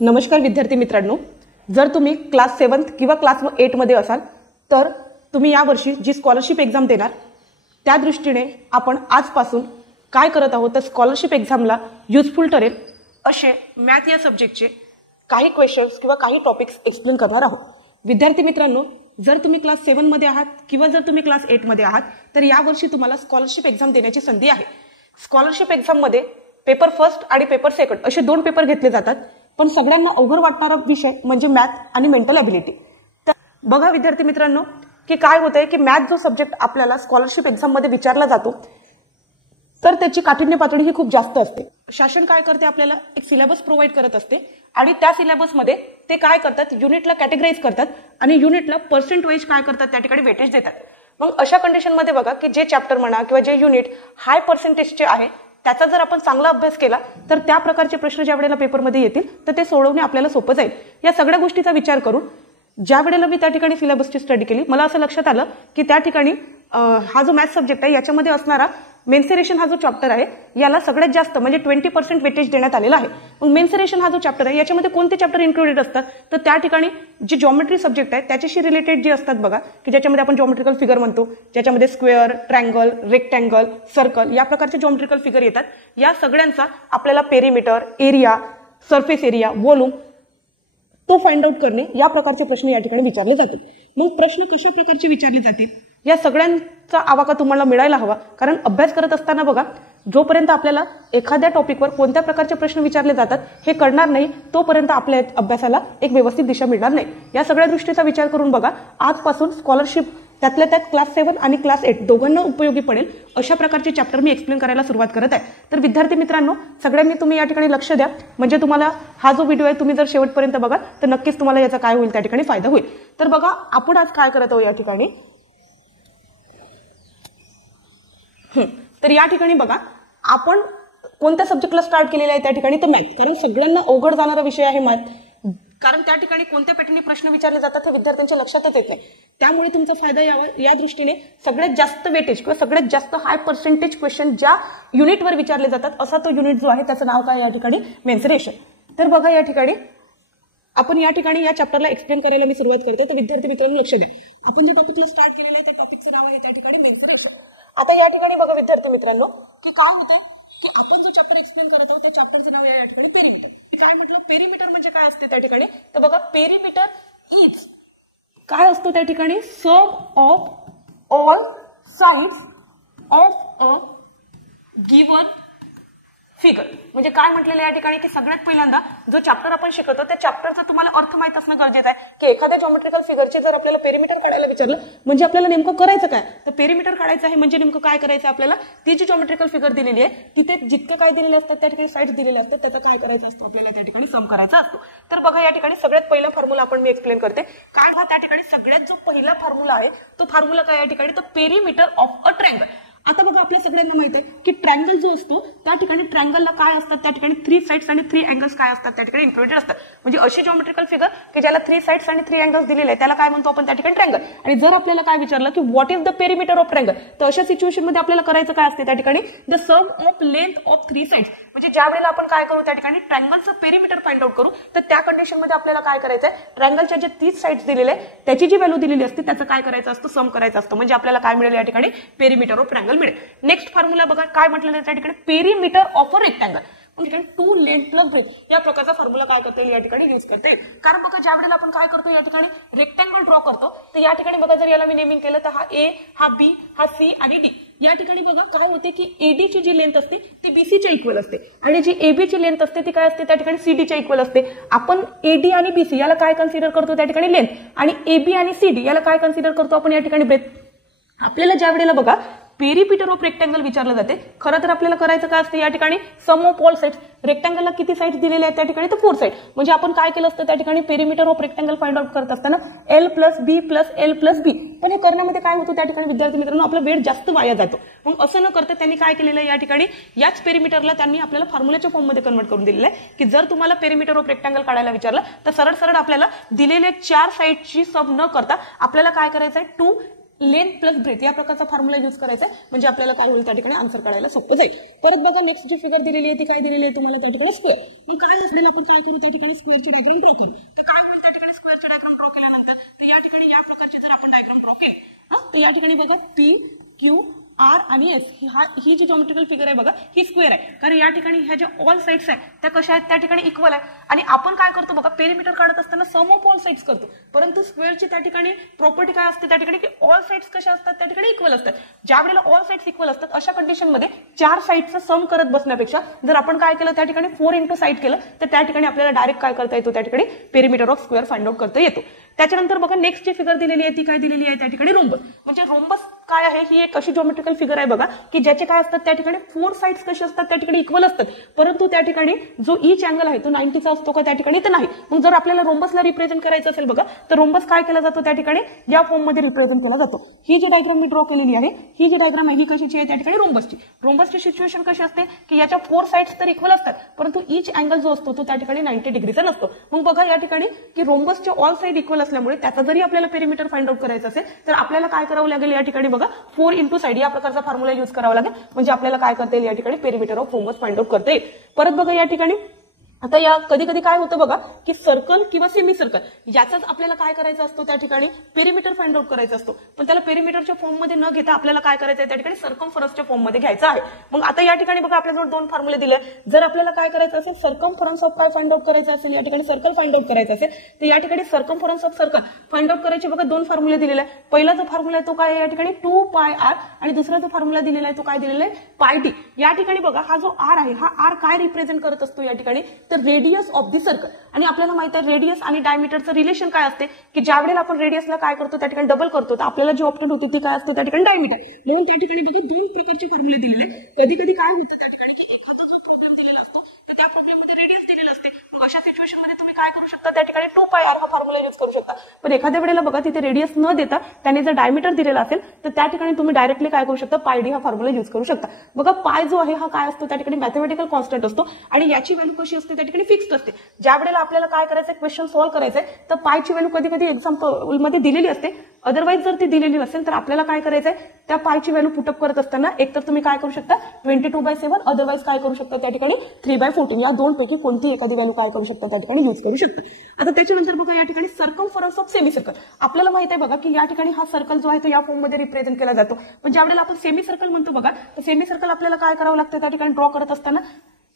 नमस्कार विद्यार्थी मित्रांनो, जर तुम्ही क्लास 7 किंवा क्लास 8 मध्ये असाल तर तुम्ही या वर्षी जी स्कॉलरशिप एग्जाम देणार त्या दृष्टीने आपण आजपासून काय करत आहोत तर स्कॉलरशिप एग्जामला युजफुल ठरेल असे मॅथ या सब्जेक्टचे काही क्वेश्चन्स किंवा काही टॉपिक्स एक्सप्लेन करणार आहोत। विद्यार्थी मित्रांनो, जर तुम्ही क्लास 7 मध्ये आहात किंवा जर तुम्ही क्लास 8 मध्ये आहात तर या वर्षी तुम्हाला स्कॉलरशिप एग्जाम देण्याची संधी आहे। स्कॉलरशिप एग्जाम मध्ये पेपर फर्स्ट आणि पेपर सेकंड असे दोन पेपर घेतले जातात, पण सगळ्यांना अवघड वाटणारा विषय म्हणजे मॅथ आणि मेंटल ॲबिलिटी। तर बघा विद्यार्थी मित्रांनो की काय होतंय की मॅथ जो सब्जेक्ट आपल्याला स्कॉलरशिप एग्जाम मध्ये विचारला जातो तर त्याची काठिण्य पातळी ही खूप जास्त असते। शासन काय करते, आपल्याला एक सिलेबस प्रोव्हाइड करत असते आणि त्या सिलेबस मध्ये ते काय करतात, युनिटला कॅटेगराइज करतात आणि युनिटला पर्सेंटेज काय करतात त्या ठिकाणी वेटेज देतात। मग अशा कंडिशन मध्ये बघा की जे चॅप्टर म्हणा किंवा जे युनिट हाय पर्सेंटेजचे आहे त्याचा जर आपण चांगला अभ्यास केला तर त्या प्रकारचे प्रश्न ज्या वेळेला पेपरमध्ये येतील तर ते सोडवणे आपल्याला सोपं जाईल। या सगळ्या गोष्टीचा विचार करून ज्या वेळेला मी त्या ठिकाणी सिलेबसची स्टडी केली, मला असं लक्षात आलं की त्या ठिकाणी हा जो मॅथ सब्जेक्ट आहे याच्यामध्ये असणारा मेन्सुरेशन हा जो चॅप्टर आहे याला सगळ्यात जास्त म्हणजे 20% वेटेज देण्यात आलेला आहे। मग मेन्सुरेशन हा जो चॅप्टर आहे याच्यामध्ये कोणते चॅप्टर इन्क्लुडेड असतात तर त्या ठिकाणी जे जॉमेट्री सब्जेक्ट आहे त्याच्याशी रिलेटेड जे असतात बघा की ज्याच्यामध्ये आपण जॉमेट्रिकल फिगर म्हणतो, ज्याच्यामध्ये स्क्वेअर, ट्रायंगल, रेक्टँगल, सर्कल या प्रकारचे जॉमेट्रिकल फिगर येतात। या सगळ्यांचा आपल्याला perimeter, area, surface area, volume तो फाइंड आउट करणे या प्रकारचे प्रश्न या ठिकाणी विचारले जातात। मग प्रश्न कशा प्रकारचे विचारले जातील या सगळ्यांचा आवाका तुम्हाला मिळायला हवा, कारण अभ्यास करत असताना बघा जोपर्यंत आपल्याला एखाद्या टॉपिकवर कोणत्या प्रकारचे प्रश्न विचारले जातात हे कळणार नाही तोपर्यंत आपल्या अभ्यासाला एक व्यवस्थित दिशा मिळणार नाही। या सगळ्या दृष्टीचा विचार करून बघा आजपासून स्कॉलरशिप त्यातल्या त्यात क्लास 7 आणि क्लास 8 दोघांना उपयोगी पडेल अशा प्रकारचे चॅप्टर मी एक्सप्लेन करायला सुरुवात करत आहे। तर विद्यार्थी मित्रांनो, सगळ्यांनी तुम्ही या ठिकाणी लक्ष द्या, म्हणजे तुम्हाला हा जो व्हिडिओ आहे तुम्ही जर शेवटपर्यंत बघा तर नक्कीच तुम्हाला याचा काय होईल त्या ठिकाणी फायदा होईल। तर बघा आपण आज काय करत आहोत या ठिकाणी, तर या ठिकाणी बघा आपण कोणत्या सब्जेक्टला स्टार्ट केलेला आहे त्या ठिकाणी तर मॅथ, कारण सगळ्यांना अवघड जाणारा विषय आहे मॅथ, कारण त्या ठिकाणी कोणत्या पॅटर्नने प्रश्न विचारले जातात हे विद्यार्थ्यांच्या लक्षातच येत नाही। त्यामुळे तुमचा फायदा यावा या दृष्टीने सगळ्यात जास्त वेटेज किंवा सगळ्यात जास्त हाय पर्सेंटेज क्वेश्चन ज्या युनिटवर विचारले जातात असा तो युनिट जो आहे त्याचं नाव काय या ठिकाणी मेन्सुरेशन। तर बघा या ठिकाणी आपण या ठिकाणी या चॅप्टरला एक्सप्लेन करायला मी सुरुवात करते। तर विद्यार्थी मित्रांनो लक्ष द्या, आपण ज्या टॉपिकला स्टार्ट केलेलं आहे त्या टॉपिकचं नाव आहे त्या ठिकाणी मेन्सुरेशन। आता या ठिकाणी बघा विद्यार्थी मित्रांनो की काय होतंय की आपण जो चॅप्टर एक्सप्लेन करत आहोत त्या चॅप्टरचे नाव आहे या ठिकाणी पेरिमीटर। काय म्हटलं, पेरिमीटर म्हणजे काय असते त्या ठिकाणी तर बघा पेरिमीटर इज काय असतो त्या ठिकाणी sum of all sides of a given figure. म्हणजे काय म्हटलेलं या ठिकाणी की सगळ्यात पहिल्यांदा जो चॅप्टर आपण शिकवतो त्या चॅप्टरचा तुम्हाला अर्थ माहित असणं गरजेचं आहे की एखाद्या जॉमेट्रिकल फिगरचे जर आपल्याला पेरिमीटर काढायला विचारलं म्हणजे आपल्याला नेमकं करायचं काय तर पेरिमीटर काढायचं आहे म्हणजे नेमकं काय करायचं आपल्याला, ती जी जॉमेट्रिकल फिगर दिलेली आहे तिथे जितकं काय दिलेले असतात त्या ठिकाणी साइड्स दिलेले असतात त्याचा काय करायचं असतो आपल्याला त्या ठिकाणी सम करायचा असतो। तर बघा या ठिकाणी सगळ्यात पहिला फॉर्म्युला आपण मी एक्सप्लेन करते। काय हा त्या ठिकाणी सगळ्यात जो पहिला फॉर्म्युला आहे तो फॉर्म्युला काय या ठिकाणी तर पेरिमीटर ऑफ अ ट्रायंगल। आता बघा आपल्या सगळ्यांना माहिती आहे की ट्रायंगल जो असतो त्या ठिकाणी ट्रायंगलला काय असतात त्या ठिकाणी 3 साइड्स आणि 3 अँगल्स काय असतात त्या ठिकाणी इन्क्लुडेड असतात। म्हणजे अशी जॉमेट्रिकल फिगर की ज्याला 3 साइड्स आणि 3 अँगल्स दिलेले आहे त्याला काय म्हणतो आपण त्या ठिकाणी ट्रायंगल। आणि जर आपल्याला काय विचारलं की what is the perimeter of triangle तर अशा सिच्युएशन मध्ये आपल्याला करायचं काय असते त्या ठिकाणी the sum of length of 3 sides. म्हणजे ज्या वेळेला आपण काय करू त्या ठिकाणी ट्रायंगलचं पेरिमीटर फाइंड आउट करू तर त्या कंडिशन मध्ये आपल्याला काय करायचं आहे, ट्रायंगलच्या जे 30 साइड्स दिलेले आहे त्याची जी व्हॅल्यू दिलेली असते त्याचं काय करायचं असतं सम करायचं असतं, म्हणजे आपल्याला काय मिळेल या ठिकाणी पेरिमीटर ऑफ ट्रायंगल मिळेल। नेक्स्ट फॉर्म्युला बघा काय म्हटलेलं आहे त्या ठिकाणी पेरिमीटर ऑफ अ रेक्टँगल, म्हणजे 2 लेंथ प्लस ब्रेथ या प्रकारचा फॉर्म्युला काय करता येईल या ठिकाणी यूज करता येईल। कारण बघा ज्या वेळेला आपण काय करतो या ठिकाणी रेक्टँगल ड्रॉ करतो तर या ठिकाणी बघा जर याला मी नेमिंग केलं तर हा ए, हा बी, हा सी आणि डी। या ठिकाणी बघा काय होते की एडी ची जी लेंथ असते ती बीसीच्या इक्वल असते आणि जी एबी ची लेंथ असते ती काय असते त्या ठिकाणी सीडीच्या इक्वल असते। आपण एडी आणि बीसी याला काय कन्सिडर करतो त्या ठिकाणी लेंथ आणि एबी आणि सीडी याला काय कन्सिडर करतो आपण या ठिकाणी ब्रेथ। आपल्याला ज्या वेळेला बघा पेरिमीटर ऑफ रेक्टँगल विचारलं जाते खरं तर आपल्याला करायचं काय असतं या ठिकाणी सम ऑफ ऑल साइड्स। रेक्टँगलला किती साइड्स दिलेले आहेत त्या ठिकाणी तर 4 साइड, म्हणजे आपण काय केलं असतं त्या ठिकाणी perimeter of rectangle find out करत असताना एल प्लस बी प्लस एल प्लस बी, पण हे करण्यामध्ये काय होतं त्या ठिकाणी विद्यार्थी मित्रांनो आपला वेळ जास्त वाया जातो। मग असं न करता त्यांनी काय केलेलं आहे या ठिकाणी याच पेरिमीटरला त्यांनी आपल्याला फॉर्म्युल्याच्या फॉर्ममध्ये कन्वर्ट करून दिलेलं आहे की जर तुम्हाला पेरिमीटर ऑफ रेक्टँगल काढायला विचारलं तर सरळ सरळ आपल्याला दिलेले 4 साइडची सम न करता आपल्याला काय करायचं आहे 2 लेंथ प्लस ब्रेथ या प्रकारचा फॉर्म्युला यूज करायचा आहे, म्हणजे आपल्याला काय होईल त्या ठिकाणी आन्सर काढायला सोपं जाईल. परत बघा नेक्स्ट जी फिगर दिलेली आहे ती काय दिलेली आहे तुम्हाला त्या ठिकाणी स्क्वेअर. मग काय असलेलं आपण काय करू त्या ठिकाणी स्क्वेअरची डायग्राम ड्रॉ करू. तर काय होईल त्या ठिकाणी स्क्वेअरची डायग्राम ड्रॉ केल्यानंतर तर या ठिकाणी या प्रकारची जर आपण डायग्राम ड्रॉ केली तर या ठिकाणी बघा पी क्यू आर आणि एस ही जी जॉमेट्रिकल फिगर आहे बघा ही स्क्वेअर आहे, कारण या ठिकाणी ह्या ज्या ऑल साइड्स आहेत त्या कशा आहेत त्या ठिकाणी इक्वल आहे. आणि आपण काय करतो बघा पेरिमीटर काढत असताना सम ऑफ ऑल साइड्स करतो, परंतु स्क्वेअरची त्या ठिकाणी प्रॉपर्टी काय असते त्या ठिकाणी की ऑल साइड्स कशा असतात त्या ठिकाणी इक्वल असतात. ज्या वेळेला ऑल साइड्स इक्वल असतात अशा कंडिशनमध्ये 4 साइडचं सम करत बसण्यापेक्षा जर आपण काय केलं त्या ठिकाणी 4 इंटू साइड केलं तर त्या ठिकाणी आपल्याला डायरेक्ट काय करता येतो त्या ठिकाणी perimeter of square find out करता येतो. त्याच्यानंतर बघा नेक्स्ट जी फिगर दिलेली आहे ती काय दिलेली आहे त्या ठिकाणी रोम्बस. म्हणजे रोम्बस काय आहे ही एक अशी जॉमेट्रिकल फिगर आहे बघा की ज्याचे काय असतात त्या ठिकाणी 4 साइड्स कसे असतात त्या ठिकाणी इक्वल असतात, परंतु त्या ठिकाणी जो ईच अँगल आहे तो 90चा असतो का त्या ठिकाणी तर नाही. मग जर आपल्याला रोम्बसला रिप्रेझेंट करायचं असेल बघा तर रोम्बस काय केला जातो त्या ठिकाणी या फॉर्म मध्ये रिप्रेझेंट केला जातो. ही जी डायग्राम मी ड्रॉ केलेली आहे ही जी डायग्राम आहे ही कशाची आहे त्या ठिकाणी रोम्बसची. रोम्बसची सिच्युएशन कशी असते की याच्या 4 साइड्स तर इक्वल असतात, परंतु ईच अँगल जो असतो तो त्या ठिकाणी 90 डिग्रीचा नसतो. मग बघा या ठिकाणी की रोम्बसचे ऑल साइड इक्वल असल्यामुळे त्याचा जरी आपल्याला पेरिमीटर फाइंड आउट करायचं असेल तर आपल्याला काय करावं लागेल या ठिकाणी बघा 4 इंटू साइड या प्रकारचा फॉर्म्युला यूज करावा लागेल, म्हणजे आपल्याला काय करता येईल या ठिकाणी perimeter of rhombus find out करता येईल. परत बघा या ठिकाणी आता या कधी कधी काय होतं बघा की सर्कल किंवा सेमी सर्कल याचाच आपल्याला काय करायचं असतो त्या ठिकाणी पेरिमीटर फाइंड आउट करायचा असतो, पण त्याला पेरिमीटरच्या फॉर्म मध्ये न घेता आपल्याला काय करायचं आहे त्या ठिकाणी सर्कमफरन्सच्या फॉर्म मध्ये घ्यायचं आहे. मग आता या ठिकाणी बघा आपल्याजवळ 2 फॉर्म्युले दिले. जर आपल्याला काय करायचं असेल सर्कमफरन्स ऑफ काय फाइंड आउट करायचं असेल या ठिकाणी सर्कल फाइंड आउट करायचं असेल तर या ठिकाणी circumference of circle find out करायचे बघा 2 फॉर्म्युले दिलेले आहे. पहिला जो फॉर्म्युला आहे तो काय आहे या ठिकाणी 2 पाय आर आणि दुसरा जो फॉर्म्युला दिलेला आहे तो काय दिलेला आहे पाय डी. या ठिकाणी बघा हा जो आर आहे हा आर काय रिप्रेझेंट करत असतो या ठिकाणी तर रेडियस ऑफ दी सर्कल. आणि आपल्याला माहित आहे रेडियस आणि डायमीटरचं रिलेशन काय असते की ज्या वेळेला आपण रेडियसला काय करतो त्या ठिकाणी डबल करतो तर आपल्याला जे ऑप्शन होते ते काय असतो त्या ठिकाणी डायमीटर. म्हणून त्या ठिकाणी बघा 2 प्रकारचे फॉर्म्युले दिलेले आहेत. कधी कधी काय होतं त्या ठिकाणी की एखादा जो प्रॉब्लेम दिलेला असतो तर त्या प्रॉब्लेममध्ये रेडियस दिलेला असते, अशा सिच्युएशन मध्ये तुम्ही काय करू शकता त्या ठिकाणी 2 पाय आर हा फॉर्म्युला यूज करू शकता. पण एखाद्या वेळेला बघा तिथे रेडियस न देता त्याने जर डायमीटर दिलेला असेल तर त्या ठिकाणी तुम्ही डायरेक्टली काय करू शकता पाय डी हा फॉर्म्युला यूज करू शकता. बघा पाय जो आहे हा काय असतो त्या ठिकाणी मॅथमॅटिकल कॉन्स्टंट असतो आणि याची व्हॅल्यू कशी असते त्या ठिकाणी फिक्स्ड असते. ज्या वेळेला आपल्याला काय करायचं क्वेश्चन सॉल्व्ह करायचंय तर पायची व्हॅल्यू कधी कधी एक्झाम्पल मध्ये दिलेली असते, अदरवाईज जर ती दिलेली नसेल तर आपल्याला काय करायचंय त्या पायची व्हॅल्यू पुटअप करत असताना एकतर तुम्ही काय करू शकता 22/7 अदरवाईज काय करू शकता त्या ठिकाणी 3/14 या 2 पैकी कोणती एखादी व्हॅल्यू काय करू शकता त्या ठिकाणी यूज करू शकता. आता त्याच्यानंतर बघा या ठिकाणी सर्कमफरन्स ऑफ सेमी सर्कल. आपल्याला माहित आहे बघा की या ठिकाणी हा सर्कल जो आहे तो या फॉर्म मध्ये रिप्रेझेंट केला जातो, पण ज्या वेळेला आपण सेमी सर्कल म्हणतो बघा तर सेमी सर्कल आपल्याला काय करावं लागतं त्या ठिकाणी ड्रॉ करत असताना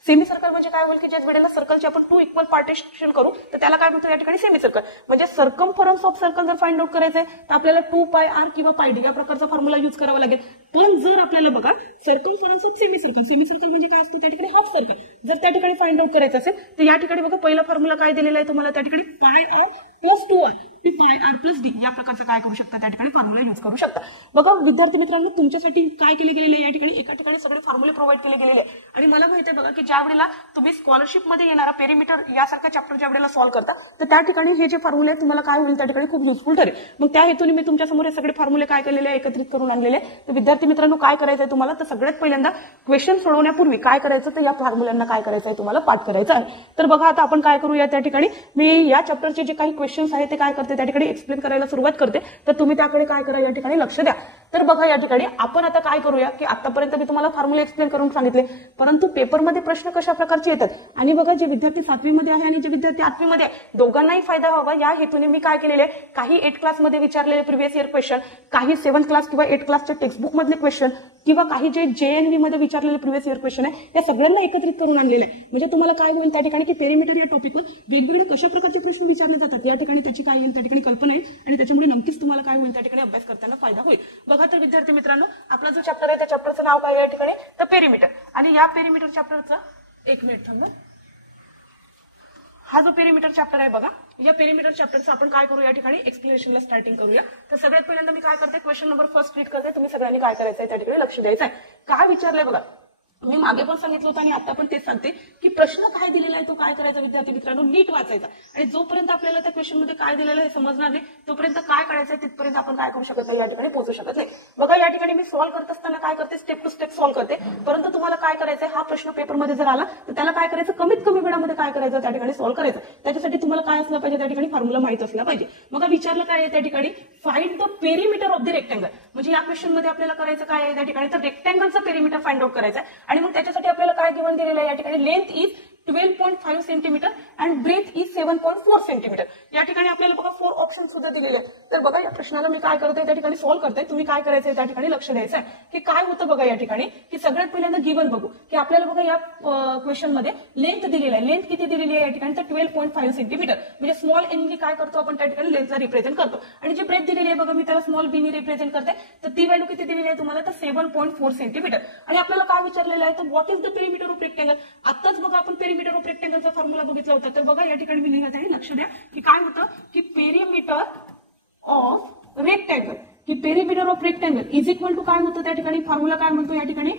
सेमी सर्कल म्हणजे काय होईल की ज्या वेळेला सर्कलचे आपण 2 इक्वल पार्टिशन करू तर त्याला काय म्हणतो या ठिकाणी सेमी सर्कल. म्हणजे सर्कमफरन्स ऑफ सर्कल जर फाइंड आउट करायचंय तर आपल्याला 2 पाय आर किंवा पाय डी या प्रकारचा फॉर्म्युला यूज करावा लागेल. पण जर आपल्याला बघा सर्कमफरन्स ऑफ सेमी सर्कल म्हणजे काय असतो त्या ठिकाणी हाफ सर्कल जर त्या ठिकाणी फाइंड आउट करायचं असेल तर या ठिकाणी बघा पहिला फॉर्म्युला काय दिलेला आहे तुम्हाला त्या ठिकाणी pi r plus 2 r pi r plus d या प्रकारचं काय करू शकता त्या ठिकाणी फॉर्म्युला यूज करू शकता. बघा विद्यार्थी मित्रांनो तुमच्यासाठी काय केले गेलेले आहे या ठिकाणी एका ठिकाणी सगळे फॉर्म्युले प्रोव्हाइड केले गेलेले आहे. आणि मला माहिती आहे बघा की ज्या वेळेला तुम्ही स्कॉलरशिप मध्ये येणारा पेरिमीटर यासारखा चॅप्टर ज्या वेळेला सॉल्व्ह करता तर त्या ठिकाणी हे जे फॉर्म्युले आहेत तुम्हाला काय होईल त्या ठिकाणी खूप युजफुल ठरेल. मग त्या हेतूने मी तुमच्यासमोर हे सगळे फॉर्म्युले काय केलेले आहे एकत्रित करून आणलेले. तर विद्यार्थी मित्रांनो काय करायचंय तुम्हाला तर सगळ्यात पहिल्यांदा क्वेश्चन सोडवण्यापूर्वी काय करायचं तर या फॉर्म्युल्यांना काय करायचंय तुम्हाला पाठ करायचं आहे. तर बघा आता आपण काय करूया त्या ठिकाणी मी या चॅप्टरचे जे काही क्वेश्चन्स आहेत ते काय करते त्या ठिकाणी एक्सप्लेन करायला सुरुवात करते, तर तुम्ही त्याकडे काय करा या ठिकाणी लक्ष द्या. तर बघा या ठिकाणी आपण आता काय करूया की आतापर्यंत मी तुम्हाला फॉर्म्युले एक्सप्लेन करून सांगितले, परंतु पेपरमध्ये प्रश्न कशा प्रकारचे येतात आणि बघा जे विद्यार्थी 7वी मध्ये आहे आणि जे विद्यार्थी 8वी मध्ये आहे दोघांनाही फायदा व्हावा या हेतूने मी काय केलेले काही 8 क्लासमध्ये विचारलेले प्रिव्हियस इयर क्वेश्चन, काही 7th क्लास किंवा 8th क्लासच्या टेक्स्टबुक मधले क्वेश्चन किंवा काही जे JNV मध्ये विचारलेले प्रिव्हियस इयर क्वेश्चन आहे या सगळ्यांना एकत्रित करून आणलेले आहे. म्हणजे तुम्हाला काय होईल त्या ठिकाणी की पेरिमीटर या टॉपिकवर वेगवेगळे कशा प्रकारचे प्रश्न विचारले जातात या ठिकाणी त्याची काय येईल त्या ठिकाणी कल्पना येईल आणि त्याच्यामुळे नक्कीच तुम्हाला काय होईल त्या ठिकाणी अभ्यास करताना फायदा होईल. बघा तर विद्यार्थी मित्रांनो आपला जो चॅप्टर आहे त्या चॅप्टरचं नाव काय या ठिकाणी तर पेरिमीटर. आणि या पेरिमीटर चॅप्टरचं 1 मिनिट थांबा. हा जो पेरिमीटर चॅप्टर आहे बघा या पेरिमीटर चॅप्टरचं आपण काय करू या ठिकाणी एक्सप्लेनेशनला स्टार्टिंग करूया. तर सगळ्यात पहिल्यांदा मी काय करते क्वेश्चन नंबर फर्स्ट रीड करते, तुम्ही सगळ्यांनी काय करायचं आहे त्या ठिकाणी लक्ष द्यायचं आहे. काय विचारलंय बघा मी मागे पण सांगितलं होतं आणि आता पण तेच सांगते की प्रश्न काय दिलेला आहे तो काय करायचा विद्यार्थी मित्रांनो, नीट वाचायचा. आणि जोपर्यंत आपल्याला त्या क्वेश्चन मध्ये काय दिलेलं आहे समजणार नाही तोपर्यंत काय करायचंय तिथपर्यंत आपण काय करू शकत नाही, या ठिकाणी पोहोचू शकत नाही. बघा या ठिकाणी मी सॉल्व्ह करत असताना काय करते, स्टेप टू स्टेप सॉल्व्ह करते. परंतु तुम्हाला काय करायचंय, हा प्रश्न पेपरमध्ये जर आला तर त्याला काय करायचं, कमीत कमी वेळामध्ये काय करायचं त्या ठिकाणी सॉल्व्ह करायचं. त्याच्यासाठी तुम्हाला काय असलं पाहिजे, त्या ठिकाणी फॉर्म्युला माहित असला पाहिजे. मग विचारलं काय आहे त्या ठिकाणी, find the perimeter of the rectangle. म्हणजे या क्वेश्चन मध्ये आपल्याला करायचं काय आहे त्या ठिकाणी, तर रेक्टँगलचं पेरिमीटर फाइंड आउट करायचं आहे. आणि मग त्याच्यासाठी आपल्याला काय गिव्हन दिलेलं आहे या ठिकाणी, length is 12.5 centimetre and breadth is 7.4 centimetre. या ठिकाणी आपल्याला बघा 4 ऑप्शन सुद्धा दिलेले आहेत. तर बघा या प्रश्नाला मी काय करते त्या ठिकाणी सॉल्व्ह करते. तुम्ही काय करायचंय त्या ठिकाणी लक्ष द्यायचं आहे की काय होतं बघा या ठिकाणी, की सगळ्यात पहिल्यांदा गिव्हन बघू की आपल्याला बघा या क्वेश्चन मध्ये लेंथ दिलेली आहे. लेंथ किती दिलेली आहे या ठिकाणी, तर 12.5 सेंटीमीटर. म्हणजे स्मॉल एन काय करतो आपण त्या ठिकाणी लेंथला रिप्रेझेंट करतो. आणि जी ब्रेथ दिलेली आहे बघा मी त्याला स्मॉल बी रिप्रेझेंट करते. तर ती व्हॅल्यू किती दिलेली आहे तुम्हाला, तर 7.4 सेंटीमीटर. आणि आपल्याला काय विचारलेलं आहे, तर what is the perimeter of rectangle. आताच बघा आपण पेरिमीटर ऑफ रेक्टँगलचा फॉर्म्युला बघितला होता. तर बघा या ठिकाणी मी लिहित आहे, लक्ष द्या की काय होतं की पेरिमीटर ऑफ रेक्टँगल, की perimeter of rectangle is equal to काय होतं त्या ठिकाणी, फॉर्म्युला काय म्हणतो या ठिकाणी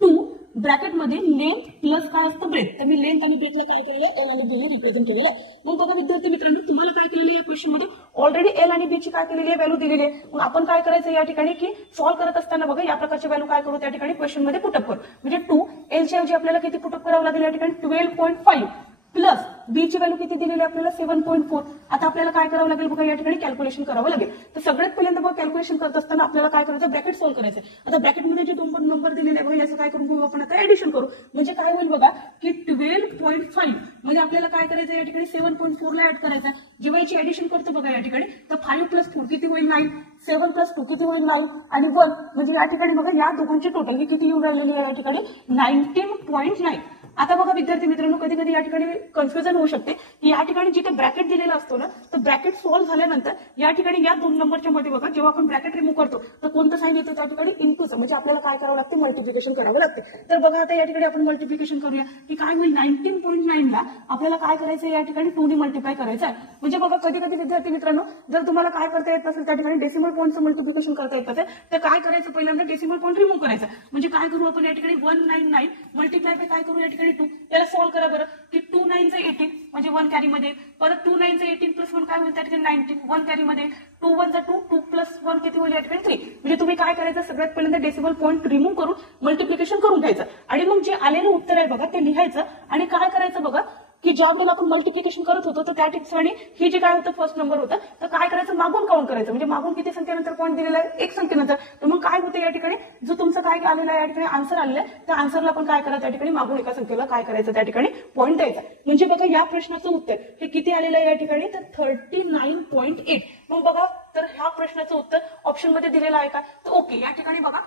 2 ब्रॅकेटमध्ये लेंथ प्लस काय असतं ब्रेथ. तर मी लेंथ आणि ब्रेथला काय केलेलं, एल आणि बी ने रिप्रेझेंट केलेलं आहे. मग बघा विद्यार्थी मित्रांनो, तुम्हाला काय केलेलं आहे या क्वेश्चन मध्ये, ऑलरेडी एल आणि बी ची काय केलेली आहे, व्हॅल्यू दिलेली आहे. मग आपण काय करायचं या ठिकाणी की सॉल्व्ह करत असताना बघा या प्रकारची व्हॅल्यू काय करू त्या ठिकाणी क्वेश्चन मध्ये पुटअप करू. म्हणजे 2 एल च्या ऐवजी आपल्याला किती पुटअप करावं लागेल या ठिकाणी, 12.5 प्लस बी ची व्हॅल्यू किती दिलेली आपल्याला 7.4. आता आपल्याला काय करावं लागेल बघा या ठिकाणी, कॅल्क्युलेशन करावं लागेल. तर सगळ्यात पहिल्यांदा बघा कॅल्क्युलेशन करत असताना आपल्याला काय करायचं, ब्रॅकेट सॉल्व्ह करायचं. आता ब्रॅकेटमध्ये जे 2 नंबर दिलेले आहे बघा याचं काय करून आपण आता ऍडिशन करू. म्हणजे काय होईल बघा की 12.5 म्हणजे आपल्याला काय करायचं या ठिकाणी 7.4 ला ऍड करायचं. जेव्हा याची ऍडिशन करतो बघा या ठिकाणी, तर 5 प्लस 4 किती होईल 9, 7 प्लस 2 किती होईल 9 आणि 1 म्हणजे या ठिकाणी बघा या दोघांची टोटल ही किती येऊन राहिलेली आहे या ठिकाणी 19.9. आता बघा विद्यार्थी मित्रांनो, कधी कधी या ठिकाणी कन्फ्युजन होऊ शकते की या ठिकाणी जिथे ब्रॅकेट दिलेला असतो ना, तर ब्रॅकेट सॉल्व्ह झाल्यानंतर या ठिकाणी या 2 नंबरच्या मध्ये बघा जेव्हा आपण ब्रॅकेट रिमूव्ह करतो तर कोणतं साईन येतं त्या ठिकाणी, इंटूचं. म्हणजे आपल्याला काय करावं लागते, मल्टिप्लिकेशन करावं लागते. तर बघा आता या ठिकाणी आपण मल्टिप्लिकेशन करूया की काय होईल, 19.9 ला आपल्याला काय करायचं या ठिकाणी 2 ने मल्टिप्लाय करायचं आहे. म्हणजे बघा कधी कधी विद्यार्थी मित्रांनो, जर तुम्हाला काय करता येत असेल त्या ठिकाणी डेसिमल पॉईंटचं मल्टिप्लिकेशन करता येत असेल तर काय करायचं, पहिल्यांदा डेसिमल पॉईंट रिमूव्ह करायचं. म्हणजे काय करू आपण या ठिकाणी 199 मल्टिप्लाय बाय काय करू या ठिकाणी 2. त्याला सॉल्व्ह करा बरं की 2 9 18 म्हणजे 1 कॅरी मध्ये, परत 2 9 18 प्लस 1 काय होईल त्या ठिकाणी 19, 1 कॅरी मध्ये, 2 1 2, 2 प्लस 1 किती होईल या ठिकाणी 3. म्हणजे तुम्ही काय करायचं, सगळ्यात पहिल्यांदा डेसिमल पॉईंट रिमूव्ह करून मल्टिप्लिकेशन करून घ्यायचं. आणि मग जे आलेलं उत्तर आहे बघा ते लिहायचं. आणि काय करायचं बघा की ज्या वेळेला आपण मल्टिप्लिकेशन करत होतो तर त्या ठिकाणी ही जे काय होतं फर्स्ट नंबर होतं, तर काय करायचं मागून काउंट करायचं. म्हणजे मागून किती संख्येनंतर पॉईंट दिलेला आहे, 1 संख्येनंतर. तर मग काय होतं या ठिकाणी, जो तुमचं काय आलेला आहे या ठिकाणी आन्सर आलेला आहे त्या आन्सरला आपण काय करायचं त्या ठिकाणी मागून एका संख्येला काय करायचं त्या ठिकाणी पॉईंट द्यायचा. म्हणजे बघा या प्रश्नाचं उत्तर हे किती आलेलं आहे या ठिकाणी, तर 39.8. मग बघा तर ह्या प्रश्नाचं उत्तर ऑप्शन मध्ये दिलेलं आहे का, तर ओके. या ठिकाणी बघा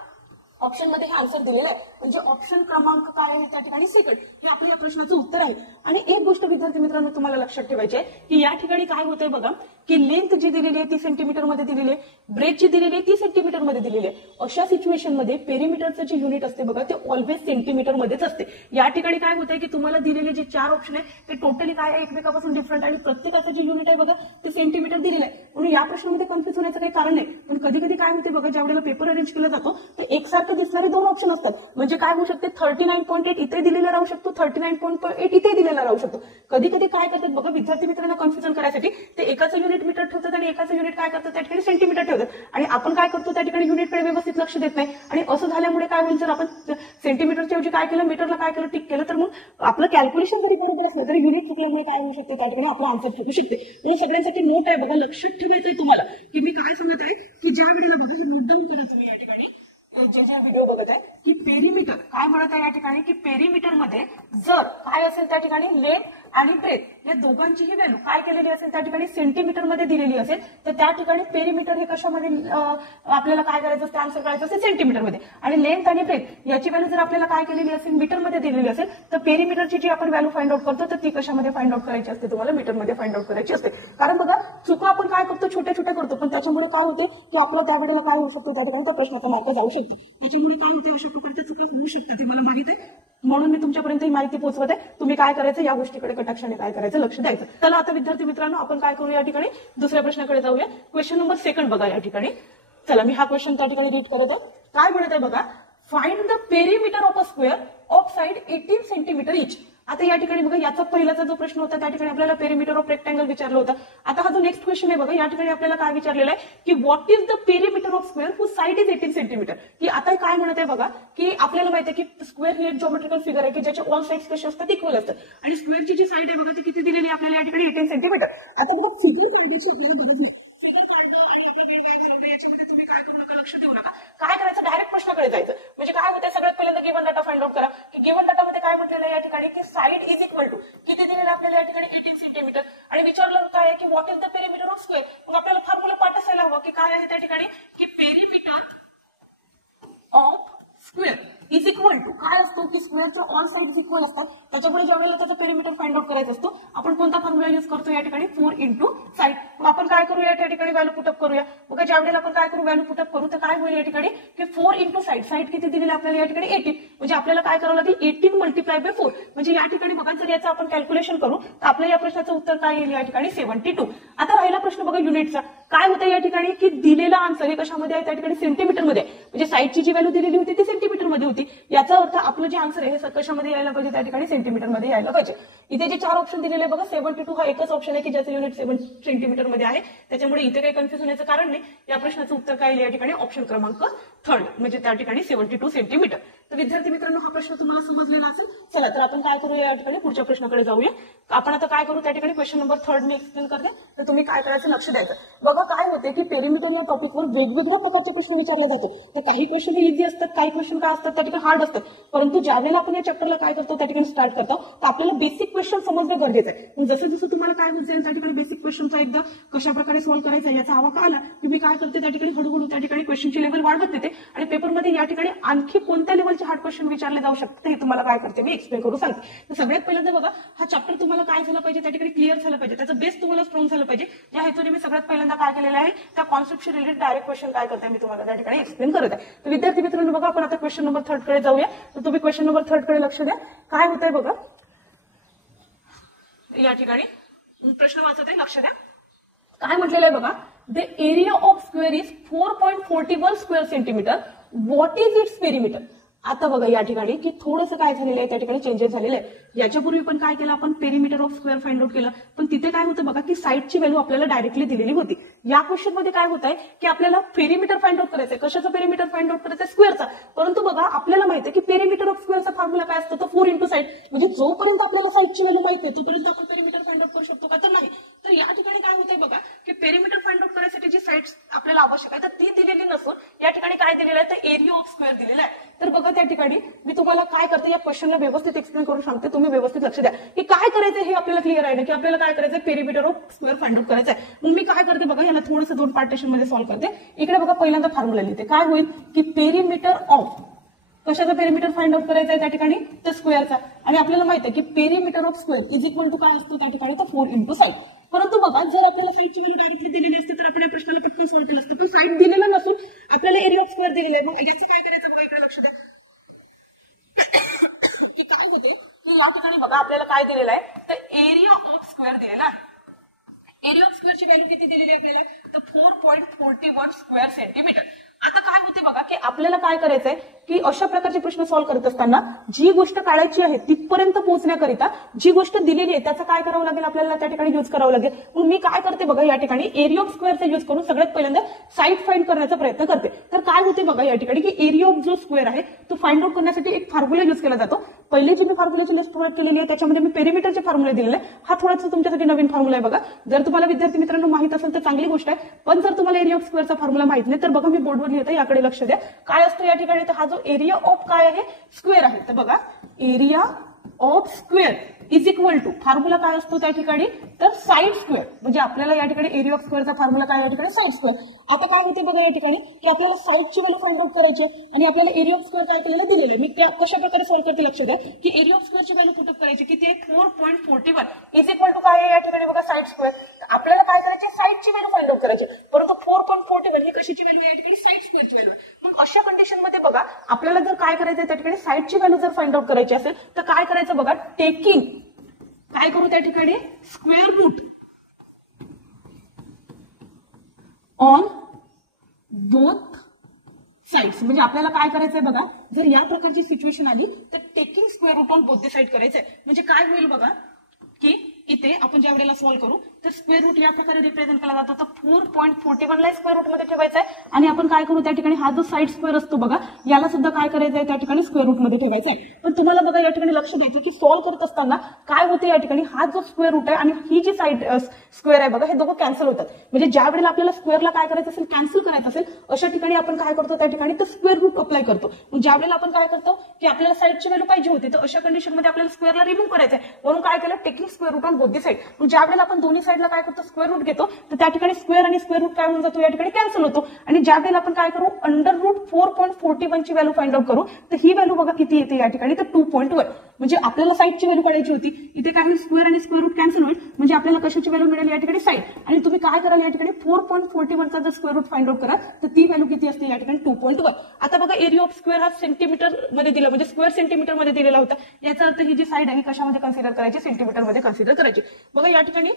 ऑप्शन मध्ये हे आन्सर दिलेलं आहे. म्हणजे ऑप्शन क्रमांक काय आहे त्या ठिकाणी सेकंड, हे आपलं या प्रश्नाचं उत्तर आहे. आणि एक गोष्ट विद्यार्थी मित्रांनो तुम्हाला लक्षात ठेवायची आहे की या ठिकाणी काय होतंय बघा की लेंथ जी दिलेली आहे ती सेंटीमीटर मध्ये दिलेली आहे, ब्रेथ जी दिलेली आहे ती सेंटीमीटर मध्ये दिलेली आहे. अशा सिच्युएशन मध्ये पेरिमीटरचं जे युनिट असते बघा ते ऑलवेज सेंटीमीटर मध्येच असते. या ठिकाणी काय होतंय की तुम्हाला दिलेले जे 4 ऑप्शन आहे ते टोटली काय आहे एकमेकापासून डिफरंट आणि प्रत्येकाचं जे युनिट आहे बघा ते सेंटीमीटर दिलेलं आहे. म्हणून या प्रश्नामध्ये कन्फ्युज होण्याचं काही कारण नाही. पण कधी कधी काय होते बघा, ज्या वेळेला पेपर अरेंज केला जातो तर एकसारखं दिसणारे 2 ऑप्शन असतात. म्हणजे काय होऊ शकते, 39.8 इथे दिलेला राहू शकतो, 39.8 इथे दिलेला राहू शकतो. कधी कधी काय करतात बघा विद्यार्थी मित्रांना कन्फ्युजन करायसाठी ते एकाचं युनिट मीटर ठेवतात आणि एकाचं युनिट काय करतात त्या ठिकाणी सेंटीमीटर ठेवतात. आणि आपण काय करतो त्या ठिकाणी युनिटकडे व्यवस्थित लक्ष देत नाही. आणि असं झाल्यामुळे काय होईल, जर आपण सेंटीमीटरच्या ऐवजी काय केलं, मीटरला काय केलं, टिक केलं, तर मग आपलं कॅल्क्युलेशन जरी बरोबर असलं तरी युनिट चुकल्यामुळे काय होऊ शकते त्या ठिकाणी आपला आन्सर चुकू शकते. म्हणून सगळ्यांसाठी नोट आहे बघा, लक्षात ठेवायचंय तुम्हाला की मी काय सांगत आहे की ज्या वेळेला बघा हे नोट डाऊन करा तुम्ही या ठिकाणी जे जे व्हिडिओ बघत आहे की पेरिमीटर काय म्हणत आहे या ठिकाणी की पेरिमीटर मध्ये जर काय असेल त्या ठिकाणी लेंथ आणि ब्रेथ या दोघांचीही व्हॅल्यू काय केलेली असेल त्या ठिकाणी सेंटीमीटर मध्ये दिलेली असेल तर त्या ठिकाणी पेरिमीटर हे कशामध्ये आपल्याला काय करायचं असते, आन्सर करायचं असते सेंटीमीटर मध्ये. आणि लेंथ आणि ब्रेथ याची व्हॅल्यू जर आपल्याला काय केलेली असेल मीटर मध्ये दिलेली असेल तर पेरिमीटरची जी आपण व्हॅल्यू फाइंड आउट करतो तर ती कशामध्ये फाइंड आउट करायची असते, तुम्हाला मीटर मध्ये फाइंड आउट करायची असते. कारण बघा चुका आपण काय करतो छोट्या छोट्या करतो पण त्याच्यामुळे काय होते की आपला त्यावेळेला काय होऊ शकतो त्या ठिकाणी त्या प्रश्नाचा मार्क जाऊ शकतो. त्याच्यामुळे काय होते अशा प्रकारच्या चुका होऊ शकतात हे मला माहित आहे. म्हणून मी तुमच्यापर्यंत ही माहिती पोहोचवत आहे. तुम्ही काय करायचं या गोष्टीकडे कटाक्षाने काय करायचं लक्ष द्यायचं. चला आता विद्यार्थी मित्रांनो आपण काय करू या ठिकाणी दुसऱ्या प्रश्नाकडे जाऊया. क्वेश्चन नंबर 2 बघा या ठिकाणी. चला मी हा क्वेश्चन त्या ठिकाणी रीड करत आहे. काय म्हणत आहे बघा, find the perimeter of a square of side 18 centimetre each. आता या ठिकाणी बघा याचा पहिलाचा जो प्रश्न होता त्या ठिकाणी आपल्याला पेरिमीटर ऑफ रेक्टँगल विचारलं होतं. आता हा जो नेक्स्ट क्वेश्चन आहे बघा या ठिकाणी आपल्याला काय विचारलेलं आहे की what is the perimeter of square who side is 18 centimetre. की आता काय म्हणत आहे बघा की आपल्याला माहिती आहे की स्क्वेअर ही एक ज्योमेट्रिकल फिगर आहे की ज्याचे ऑल साइड्स कसे असतात इक्वल असतात आणि स्क्वेअरची जी साइड आहे बघा ती किती दिलेली आहे आपल्याला या ठिकाणी 18 सेंटीमीटर. आता बघा फिगर काढण्याची आपल्याला गरज नाही. फिगर काढणं आणि आपला वेळ वाया घालवणं याच्यामध्ये तुम्ही काय करू नका, लक्ष देऊ नका. काय करायचं डायरेक्ट प्रश्नाकडे जायचं. म्हणजे काय होतं सगळ्यात पहिल्यांदा गिव्हन डाटा फाइंड आउट करा की गिव्हन डाटामध्ये काय म्हटलेलं आहे या ठिकाणी की साइड इज इक्वल टू किती दिलेलं आपल्याला या ठिकाणी 18 सेंटीमीटर आणि विचारलं काय आहे की what is the perimeter of square. मग आपल्याला फॉर्म्युला पाठ असायला हवं की काय आहे त्या ठिकाणी की perimeter of square is equal to काय असतो की स्क्वेअरच्या ऑल साइड्स इक्वल असतात. त्याच्यामुळे ज्या वेळेला त्याचा पेरिमीटर फाइंड आउट करायचा असतो आपण कोणता फॉर्म्युला यूज करतो या ठिकाणी 4 इंटू साइड. मग आपण काय करूया त्या ठिकाणी व्हॅल्यू पुटअप करूया. बघा ज्या वेळेला आपण काय करू व्हॅल्यू पुटअप करू तर काय होईल या ठिकाणी की 4 इंटू साइड. साइड किती दिलेली आपल्याला या ठिकाणी 18 म्हणजे आपल्याला काय करावं लागेल 18 मल्टिप्लाय बाय 4 म्हणजे या ठिकाणी बघा जर याचं आपण कॅल्क्युलेशन करू तर आपल्या या प्रश्नाचं उत्तर काय येईल या ठिकाणी 72. आता राहिला प्रश्न बघा युनिटचा. काय होतं या ठिकाणी की दिलेला आन्सर हे कशामध्ये आहे त्या ठिकाणी सेंटीमीटर मध्ये म्हणजे साइडची जी व्हॅल्यू दिलेली होती ती सेंटीमीटर मध्ये होती. याचा अर्थ आपलं जे आन्सर आहे हे कशामध्ये यायला पाहिजे त्या ठिकाणी सेंटीमीटर मध्ये यायला पाहिजे. इथे जे 4 ऑप्शन दिलेले बघा 72 हा एकच ऑप्शन आहे की ज्याचं युनिट 7 सेंटीमीटर मध्ये आहे. त्याच्यामुळे इथे काही कन्फ्युज होण्याचं कारण नाही. या प्रश्नाचं उत्तर काय येईल या ठिकाणी ऑप्शन क्रमांक 3 म्हणजे त्या ठिकाणी 72 सेंटीमीटर. तर विद्यार्थी मित्रांनो हा प्रश्न तुम्हाला समजलेला असेल. चला तर आपण काय करूया या ठिकाणी पुढच्या प्रश्नाकडे जाऊया. आपण आता काय करू त्या ठिकाणी क्वेश्चन नंबर 3 मी एक्सप्लेन करते तर तुम्ही काय करायचं लक्ष द्यायचं. बघा काय होते की पेरिमीटर या टॉपिकवर वेगवेगळ्या प्रकारचे प्रश्न विचारले जाते. तर काही क्वेश्चन हे इझी असतात काही क्वेश्चन काय असतात त्या ठिकाणी हार्ड असतात. परंतु ज्यावेळेला आपण या चॅप्टरला काय करतो त्या ठिकाणी स्टार्ट करतो तर आपल्याला बेसिक क्वेश्चन समजणं गरजेचं आहे. जसं जसं तुम्हाला काय होत जाईल त्या ठिकाणी बेसिक क्वेश्चनचा एकदा कशा प्रकारे सॉल्व्ह करायचा याचा आवाका आला की मी काय करते त्या ठिकाणी हळूहळू त्या ठिकाणी क्वेश्चनची लेवल वाढवत येते आणि पेपरमध्ये या ठिकाणी आणखी कोणत्या लेवलचे हार्ड क्वेश्चन विचारले जाऊ शकते हे तुम्हाला काय करते मी एक्सप्लेन करू सांगते. तर सगळ्यात पहिल्यांदा बघा हा चॅप्टर तुम्हाला काय झालं पाहिजे त्या ठिकाणी क्लिअर झालं पाहिजे. त्याचा बेस तुम्हाला स्ट्रॉंग झालं पाहिजे. या हेतूने मी सगळ्यात पहिल्यांदा काय केलेलं आहे त्या कॉन्सेप्टशी रिलेटेड डायरेक्ट क्वेश्चन काय करते मी तुम्हाला त्या ठिकाणी एक्सप्लेन करत आहे. तर विद्यार्थी मित्रांनो बघा आपण आता क्वेश्चन नंबर 3 कडे जाऊया. तर तुम्ही क्वेश्चन नंबर 3 कडे लक्ष द्या. काय होत आहे बघा या ठिकाणी प्रश्न वाचत आहे लक्ष द्या. काय म्हटलेलं आहे बघा the area of square is 4.41 square centimetre. What is it's perimeter. आता बघा या ठिकाणी की थोडंसं काय झालेलं आहे त्या ठिकाणी चेंजेस झालेले आहे. याच्यापूर्वी पण काय केलं आपण perimeter of square find out केलं पण तिथे काय होतं बघा की साइडची व्हॅल्यू आपल्याला डायरेक्टली दिलेली होती. या क्वेश्चन मध्ये काय होत आहे की आपल्याला पेरिमीटर फाइंड आउट करायचंय. कशाचं पेरिमीटर फाइंड आउट करायचं स्क्वेअरचा. परंतु बघा आपल्याला माहिती आहे की पेरिमीटर ऑफ स्क्वेअरचा फॉर्म्युला काय असतो तर 4 इंटू साइड म्हणजे जोपर्यंत आपल्याला साइडची व्हॅल्यू माहिती आहे तोपर्यंत आपण पेरिमीटर फाइंड आउट करू शकतो का तर नाही. तर या ठिकाणी काय होतंय बघा की पेरिमीटर फाइंड आउट करायसाठी जी साइड्स आपल्याला आवश्यक आहे तर ती दिलेली नसून या ठिकाणी काय दिलेलं आहे तर एरिया ऑफ स्क्वेअर दिलेला आहे. तर बघा त्या ठिकाणी मी तुम्हाला काय करते या क्वेश्चनला व्यवस्थित एक्सप्लेन करून सांगते. तुम्ही व्यवस्थित लक्ष द्या की काय करायचं हे आपल्याला क्लिअर आहे ना की आपल्याला काय करायचं perimeter of square find out करायचं आहे. मग मी काय करते बघा याला थोडंसं 2 पार्टिशन मध्ये सॉल्व्ह करते. इकडे बघा पहिल्यांदा फॉर्म्युला लिहिते. काय होईल की पेरिमीटर ऑफ कशाचा पेरिमीटर फाइंड आउट करायचा आहे त्या ठिकाणी तर स्क्वेअरचा आणि आपल्याला माहिती आहे की perimeter of square is equal to काय असतो त्या ठिकाणी तर 4 इंटू साइड. परंतु बघा जर आपल्याला साइडची व्हॅल्यू डायरेक्टली दिलेली असते तर आपण या प्रश्नाला पटकन सॉल्व्ह केलं असतं. पण साइड दिलेलं नसून आपल्याला एरिया ऑफ स्क्वेअर दिलेलं आहे. मग याचं काय करायचं बघा इकडे लक्ष द्या की काय होते की या ठिकाणी बघा आपल्याला काय दिलेलं आहे तर एरिया ऑफ स्क्वेअर दिलेला आहे. एरिया ऑफ स्क्वेअरची व्हॅल्यू किती दिलेली आहे आपल्याला तर 4.41 स्क्वेअर सेंटीमीटर. आता काय होते बघा की आपल्याला काय करायचंय की अशा प्रकारचे प्रश्न सॉल्व्ह करत असताना जी गोष्ट काढायची आहे तिथपर्यंत पोहोचण्याकरिता जी गोष्ट दिलेली आहे त्याचा काय करावं लागेल आपल्याला त्या ठिकाणी यूज करावं लागेल. मग मी काय करते बघा या ठिकाणी एरिया ऑफ स्क्वेअरचा यूज करून सगळ्यात पहिल्यांदा साइड फाइंड करण्याचा प्रयत्न करते. तर काय होते बघा या ठिकाणी की एरिया ऑफ जो स्क्वेअर आहे तो फाइंड आउट करण्यासाठी एक फॉर्म्युला यूज केला जातो. पहिले जे मी फॉर्म्युलाची लिस्ट प्रोव्हाइड केलेली आहे त्याच्यामध्ये मी पेरिमीटरचे फॉर्म्युला दिलेले आहे. हा थोडासा तुमच्यासाठी नवीन फॉर्म्युला आहे बघा. जर तुम्हाला विद्यार्थी मित्रांनो माहित असेल तर चांगली गोष्ट आहे. पण जर तुम्हाला एरिया ऑफ स्क्वेअरचा फॉर्म्युला माहित नाही तर बघा मी बोर्डवर लिहिते याकडे लक्ष द्या. काय असतं या ठिकाणी तर हा जो एरिया ऑफ काय आहे स्क्वेअर आहे. तर बघा area of square is equal to formula काय असतो त्या ठिकाणी तर साइड स्क्वेअर म्हणजे आपल्याला या ठिकाणी एरिया ऑफ स्क्वेअरचा फॉर्म्युला काय या ठिकाणी साइड स्क्वेअर. आता काय होते बघा या ठिकाणी की आपल्याला साइडची व्हॅल्यू फाइंड आउट करायची आणि आपल्याला एरिया ऑफ स्क्वेअर काय केलेलं दिलेलं आहे. मी त्या कशा प्रकारे सॉल्व्ह करते लक्ष द्या की एरिया ऑफ स्क्वेअरची व्हॅल्यू पुटअप करायची किती आहे 4.41 इज इक्वल टू काय आहे या ठिकाणी बघा साइड स्क्वेअर. आपल्याला काय करायचे साइडची व्हॅल्यू फाइंड आउट करायची परंतु 4.41 ही कशाची व्हॅल्यू या ठिकाणी साइड स्क्वेअरची व्हॅल्यू. मग अशा कंडिशन मध्ये बघा आपल्याला जर काय करायचं त्या ठिकाणी साइडची व्हॅल्यू जर फाइंड आउट करायची असेल तर काय करायचं बघा टेकिंग काय करू त्या ठिकाणी square root on both sides. म्हणजे आपल्याला काय करायचंय बघा, जर या प्रकारची सिच्युएशन आली तर taking square root on both the side करायचंय. म्हणजे काय होईल बघा की इथे आपण ज्या वेळेला सॉल्व्ह करू तर स्क्वेअर रूट या प्रकारे रिप्रेझेंट केला जातो. तर 4.41 ला स्क्वेअर रूट मध्ये ठेवायचा आहे आणि आपण काय करू त्या ठिकाणी हा जो साइड स्क्वेअर असतो बघा याला सुद्धा काय करायचं आहे त्या ठिकाणी स्क्वेअर रूट मध्ये ठेवायचा आहे. पण तुम्हाला बघा या ठिकाणी लक्ष द्यायचं की सॉल्व्ह करत असताना काय होते या ठिकाणी हा जो स्क्वेअर रूट आहे आणि ही जी साइड स्क्वेअर आहे बघा हे दोघं कॅन्सल होतात. म्हणजे ज्या वेळेला आपल्याला स्क्वेअरला काय करायचं असेल कॅन्सल करायचं असेल अशा ठिकाणी आपण काय करतो त्या ठिकाणी तर स्क्वेअर रूट अप्लाय करतो. मग ज्या वेळेला आपण काय करतो की आपल्याला साइडची व्हॅल्यू पाहिजे होती तर अशा कंडिशनमध्ये आपल्याला स्क्वेअरला रिमूव्ह करायचं आहे. म्हणून काय केलं taking square root on both the side. ज्या वेळेला आपण दोन्ही साइडला काय करतो स्क्वेअर रूट घेतो तर त्या ठिकाणी स्क्वेअर आणि स्क्वेअर रूट काय होऊन जातो या ठिकाणी कॅन्सल होतो. आणि ज्या वेळेला आपण काय करू अंडर रूट 4.41 ची व्हॅल्यू फाइंड आउट करू तर ही व्हॅल्यू बघा किती येते या ठिकाणी तर 2.1. म्हणजे आपल्याला साइडची व्हॅल्यू काढायची होती इथे काय होईल स्क्वेअर आणि स्क्वेअर रूट कॅन्सल होईल. म्हणजे आपल्याला कशाची व्हॅल्यू मिळेल या ठिकाणी साइड. आणि तुम्ही काय कराल या ठिकाणी 4.41 चा जर स्क्वेअर रूट फाइंड आउट करा तर ती व्हॅल्यू किती असते या ठिकाणी 2.1. आता बघा एरिया ऑफ स्क्वेअर हा सेंटीमीटर मध्ये दिला म्हणजे स्क्वेअर सेंटीमीटर मध्ये दिलेला होता. याचा अर्थ ही जी साइड आहे कशामध्ये कन्सिडर करायची सेंटीमीटर मध्ये कन्सिडर करायची. बघा या ठिकाणी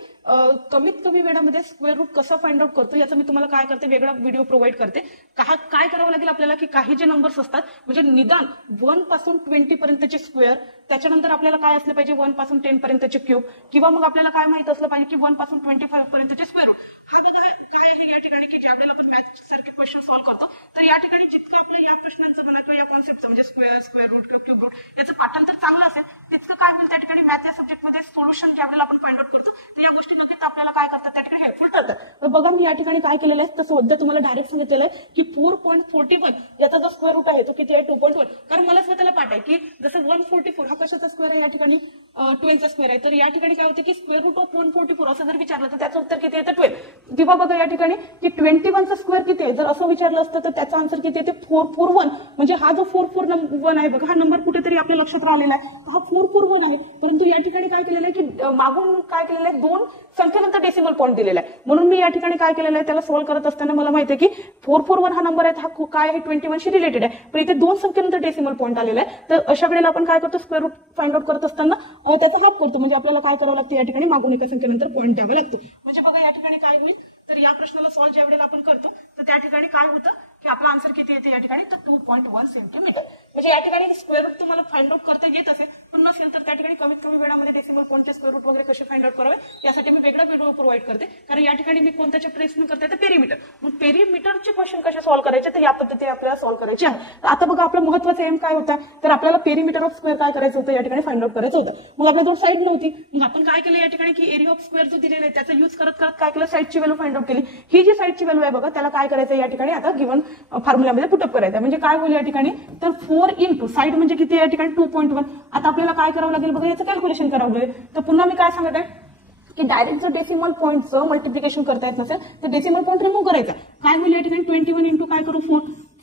कमीत कमी वेळामध्ये स्क्वेअर रूट कसं फाइंड आउट करतो याचा मी तुम्हाला काय करते वेगळा व्हिडिओ प्रोव्हाइड करते. काय करावं लागेल आपल्याला की काही जे नंबर्स असतात म्हणजे निदान 1 पासून 20 पर्यंतचे स्क्वेअर त्याच्यानंतर आपल्याला काय असले पाहिजे 1 पासून 10 पर्यंतचे क्यूब किंवा मग आपल्याला काय माहित असलं पाहिजे की 1 पासून 25 पर्यंतचे स्क्वेअर रूट. हा बघा काय आहे या ठिकाणी की ज्या वेळेला आपण मॅथ सारखे क्वेश्चन सॉल्व्ह करतो तर या ठिकाणी जितकं आपलं या प्रश्नांचं म्हणा किंवा या कॉन्सेप्टचं म्हणजे स्क्वेअर रूट किंवा क्यूब रूट याचं पाठांतर चांगलं असेल तितकं काय होईल त्या ठिकाणी मॅथ या सब्जेक्टमध्ये सोल्युशन ज्या वेळेला आपण फाइंड आउट करतो तर या गोष्टी नक्कीच आपल्याला काय करतात त्या ठिकाणी हेल्पफुल ठरतात. तर बघा मी या ठिकाणी काय केलेलं आहे तसं सध्या तुम्हाला डायरेक्ट सांगितलेलं आहे की 4.41 याचा जो स्क्वेअर रूट आहे तो किती आहे 2.1. कारण मला स्वतःला पाठ आहे की जसं 144 हा कशाचा स्क्वेअर आहे या ठिकाणी 12 चा स्क्वेअर आहे. तर या ठिकाणी काय होते की स्क्वेअर रूट ऑफ 144 असं जर विचारलं तर त्याचं उत्तर किती येतं 12. किंवा बघा या ठिकाणी की 21 चा स्क्वेअर किती आहे जर असं विचारलं असतं तर त्याचा आन्सर किती येते 441. म्हणजे हा जो 441 आहे बघा हा नंबर कुठेतरी आपल्या लक्षात राहिलेला आहे हा 441 आहे. परंतु या ठिकाणी काय केलेलं आहे की मागून काय केलेलं आहे 2 संख्येनंतर डेसिमल पॉईंट दिलेला आहे. म्हणून मी या ठिकाणी काय केलेलं आहे त्याला सॉल्व्ह करत असताना मला माहिती आहे की 441 हा नंबर आहे हा काय आहे 21 शी रिलेटेड आहे. पण इथे 2 संख्येनंतर डेसिमल पॉईंट आलेला आहे. तर अशा वेळेला आपण काय करतो स्क्वेअर रूट फाइंड आउट करत असताना त्याचा हाफ करतो. म्हणजे आपल्याला काय करावं लागतं या ठिकाणी मागून एका संख्येनंतर पॉईंट द्यावा लागतो. म्हणजे बघा या ठिकाणी काय होईल तर या प्रश्नाला सॉल्व्ह ज्या वेळेला आपण करतो तर त्या ठिकाणी काय होतं की आपला आन्सर किती येते या ठिकाणी तर 2.1 सेंटीमीटर. म्हणजे या ठिकाणी स्क्वेअर रूट तुम्हाला फाइंड आउट करता येत असेल पण नसेल तर त्या ठिकाणी कमीत कमी वेळामध्ये डेसिमल पॉईंटचे स्क्वेअर रूट वगैरे कसे फाइंड आउट करावे यासाठी मी वेगळा व्हिडिओ प्रोव्हाइड करते. कारण या ठिकाणी मी कोणत्याचे प्रश्न करते तर पेरीमीटर. मग पेरीमीटरचे क्वेश्चन कसे सॉल्व्ह करायचे तर या पद्धतीने आपल्याला सॉल्व्ह करायचे आहे. आता बघा आपला महत्वाचा एम काय होता तर आपल्याला पेरीमीटर ऑफ स्क्वेअर काय करायचं होतं या ठिकाणी फाइंड आउट करायचं होतं. मग आपल्याजवळ साईड नव्हती मग आपण काय केलं या ठिकाणी की एरिया ऑफ स्क्वेअर जो दिलेला आहे त्याचा यूज करत करत काय केलं साईडची व्हॅल्यू फाइंड आउट केली. ही जी साईडची व्हॅल्यू आहे बघा त्याला काय करायचं या ठिकाणी आता गिव्हन फॉर्म्युलामध्ये पुटअप करायचं. म्हणजे काय होईल या ठिकाणी तर 4 इंटू साईड म्हणजे किती या ठिकाणी 2.1. आता आपल्याला काय करावं लागेल बघा याचं कॅल्क्युलेशन करावं लागेल. तर पुन्हा मी काय सांगत आहे की डायरेक्ट जर डेसिमल पॉईंटचं मल्टिप्लिकेशन करता येत नसेल तर डेसिमल पॉईंट रिमूव्ह करायचा. काय होईल या ठिकाणी 21 इंटू काय करू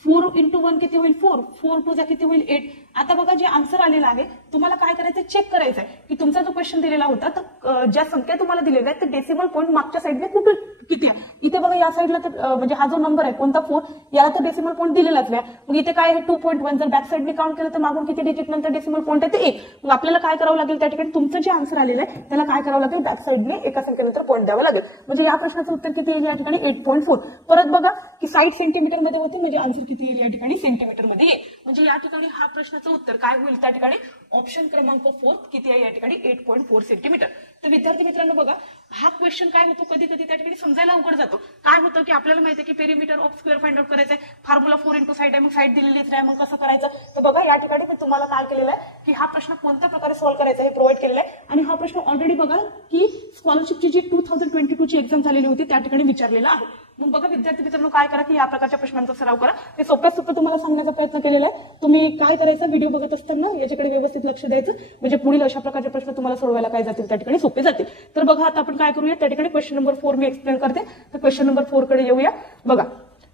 4 इंटू 1 किती होईल 4 टू किती होईल 8. आता बघा जे आन्सर आलेला आहे तुम्हाला काय करायचं चेक करायचं आहे की तुमचा जो क्वेश्चन दिलेला होता तर ज्या संख्या तुम्हाला दिलेल्या आहेत तर डेसिमल पॉईंट मागच्या साईडने कुठे किती आहे. इथे बघा या साईडला तर म्हणजे हा जो नंबर आहे कोणता 4 याला तर डेसिमल पॉईंट दिलेलाच नाही. मग इथे काय आहे 2.1 जर बॅक साईडने काउंट केलं तर मागून किती डिजिट नंतर डेसिमल पॉईंट आहे ते 1. मग आपल्याला काय करावं लागेल त्या ठिकाणी तुमचं जे आन्सर आलेलं आहे त्याला काय करावं लागेल बॅक साईडने एका संख्येनंतर पॉईंट द्यावा लागेल. म्हणजे या प्रश्नाचं उत्तर किती येईल या ठिकाणी 8.4. परत बघा की साईड सेंटीमीटर मध्ये होते म्हणजे आन्सर किती येईल या ठिकाणी सेंटीमीटर मध्ये येईल. म्हणजे या ठिकाणी हा प्रश्नाचं उत्तर काय होईल त्या ठिकाणी ऑप्शन क्रमांक 4 किती आहे या ठिकाणी 8.4 सेंटीमीटर. तर विद्यार्थी मित्रांनो बघा हा क्वेश्चन काय होतो कधी कधी त्या ठिकाणी समजायला अवघड जातो. काय होतं की आपल्याला माहिती आहे की perimeter of square find out करायचं आहे फॉर्म्युला 4 इंटू साईड आहे मग साईड दिलेलीच नाही मग कसं करायचं. तर बघा या ठिकाणी मी तुम्हाला काय केलेलं आहे की हा प्रश्न कोणत्या प्रकारे सॉल्व्ह करायचा हे प्रोव्हाइड केलेलं आहे. आणि हा प्रश्न ऑलरेडी बघा की स्कॉलरशिपची जी 2022 ची एक्झाम झालेली होती त्या ठिकाणी विचारलेला आहे. मग बघा विद्यार्थी मित्रांनो काय करा की या प्रकारच्या प्रश्नांचा सराव करा. ते सोप्यात सोपं तुम्हाला सांगण्याचा प्रयत्न केलेला आहे. तुम्ही काय करायचं व्हिडिओ बघत असताना याच्याकडे व्यवस्थित लक्ष द्यायचं म्हणजे पुढील अशा प्रकारचे प्रश्न तुम्हाला सोडवायला काय जातील त्या ठिकाणी सोपे जातील. तर बघा आता आपण काय करूया त्या ठिकाणी क्वेश्चन नंबर 4 मी एक्सप्लेन करते. तर क्वेश्चन नंबर 4 कडे येऊया. बघा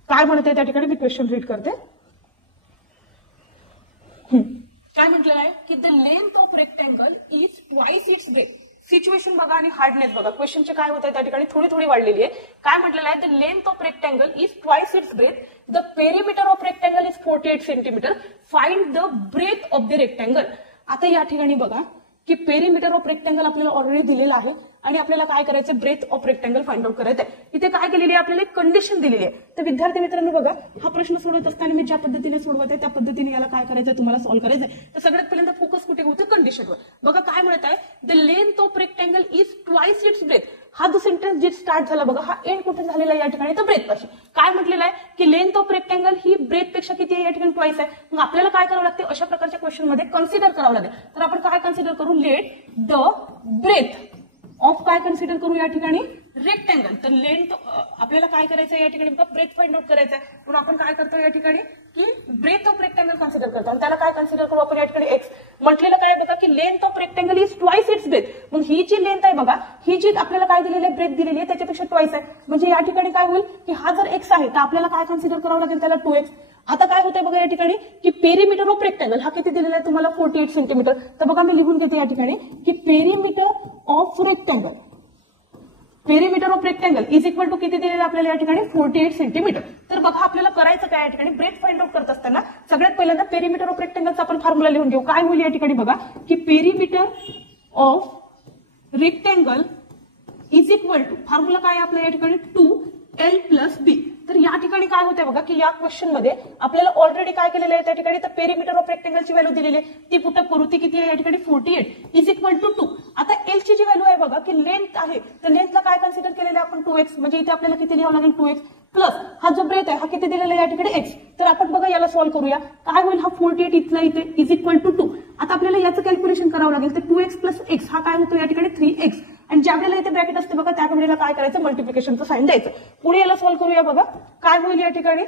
काय म्हणते त्या ठिकाणी मी क्वेश्चन रीड करते. काय म्हटलेलं आहे की the length of rectangle is twice its breath. Situation बघा आणि हार्डनेस बघा क्वेश्चनचे काय होत आहे त्या ठिकाणी थोडी वाढलेली आहे. काय म्हटलेलं आहे the length of rectangle is twice its breadth the perimeter of rectangle is 48 centimetre find the breadth of the rectangle. आता या ठिकाणी बघा की पेरीमीटर ऑफ रेक्टँगल आपल्याला ऑलरेडी दिलेला आहे आणि आपल्याला काय करायचं breadth of rectangle find out करायचं आहे. इथे काय केलेली आहे आपल्याला एक कंडिशन दिलेली आहे. तर विद्यार्थी मित्रांनो बघा हा प्रश्न सोडवत असताना मी ज्या पद्धतीने सोडवत आहे त्या पद्धतीने याला काय करायचं तुम्हाला सॉल्व्ह करायचं आहे. तर सगळ्यात पहिल्यांदा फोकस कुठे होतं कंडिशनवर. बघा काय म्हणत आहे the length of rectangle is twice its breath. हा जो सेंटेन्स जे स्टार्ट झाला बघा हा एंड कुठे झालेला आहे या ठिकाणी तर ब्रेथ पाशी. काय म्हटलेलं आहे की लेंथ ऑफ रेक्टँगल ही ब्रेथ पेक्षा किती आहे या ठिकाणी ट्वाइस आहे. मग आपल्याला काय करावं लागते अशा प्रकारच्या क्वेश्चन मध्ये कन्सिडर करावं लागेल. तर आपण काय कन्सिडर करू लेट द ब्रेथ ऑफ काय कन्सिडर करू या ठिकाणी रेक्टँगल. तर लेंथ आपल्याला काय करायचं या ठिकाणी बघा ब्रेथ फाइंड आउट करायचं आहे. पण आपण काय करतो या ठिकाणी की ब्रेथ ऑफ रेक्टँगल कन्सिडर करतो आणि त्याला काय कन्सिडर करू आपण या ठिकाणी एक्स. म्हटलेलं काय बघा की length of rectangle is twice its breath. मग ही जी लेंथ आहे बघा ही जी आपल्याला काय दिलेली आहे ब्रेथ दिलेली आहे त्याच्यापेक्षा ट्वाइस आहे. म्हणजे या ठिकाणी काय होईल की हा जर एक्स आहे तर आपल्याला काय कन्सिडर करावं लागेल त्याला 2x. आता काय होतंय बघा या ठिकाणी की पेरीमीटर ऑफ रेक्टँगल हा किती दिलेला आहे तुम्हाला 48 सेंटीमीटर. तर बघा मी लिहून घेते या ठिकाणी की perimeter of rectangle is equal to किती दिलेलं आपल्याला या ठिकाणी 48 सेंटीमीटर. तर बघा आपल्याला करायचं काय या ठिकाणी ब्रेथ फाइंड आउट करत असताना सगळ्यात पहिल्यांदा पेरीमीटर ऑफ रेक्टँगलचा आपण फॉर्म्युला लिहून घेऊ. काय होईल या ठिकाणी बघा की perimeter of rectangle is equal to formula काय आपल्या या ठिकाणी 2l + b. तर या ठिकाणी काय होते बघा की या क्वेश्चन मध्ये आपल्याला ऑलरेडी काय केलेलं आहे त्या ठिकाणी तर पेरीमीटर ऑफ रेक्टँगलची व्हॅल्यू दिलेली आहे ती पुटअप करू. ती किती आहे या ठिकाणी 48 इज इक्वल टू 2. आता एल ची जी व्हॅल्यू आहे बघा की लेंथ आहे तर लेंथला काय कन्सिडर केलेलं आहे आपण 2x. म्हणजे इथे आपल्याला किती लिहावं लागेल 2x प्लस हा जो ब्रेथ आहे हा किती दिलेला आहे या ठिकाणी x. तर आपण बघा याला सॉल्व्ह करूया. काय होईल हा 48 इथला इथे इज इक्वल टू 2. आता आपल्याला याचं कॅल्क्युलेशन करावं लागेल. तर 2x + x हा काय होतो या ठिकाणी 3x. आणि ज्या वेळेला इथे ब्रॅकेट असते बघा त्या वेळेला काय करायचं मल्टिप्लिकेशनचं साइन द्यायचं. पुढे याला सॉल्व्ह करूया बघा काय होईल या ठिकाणी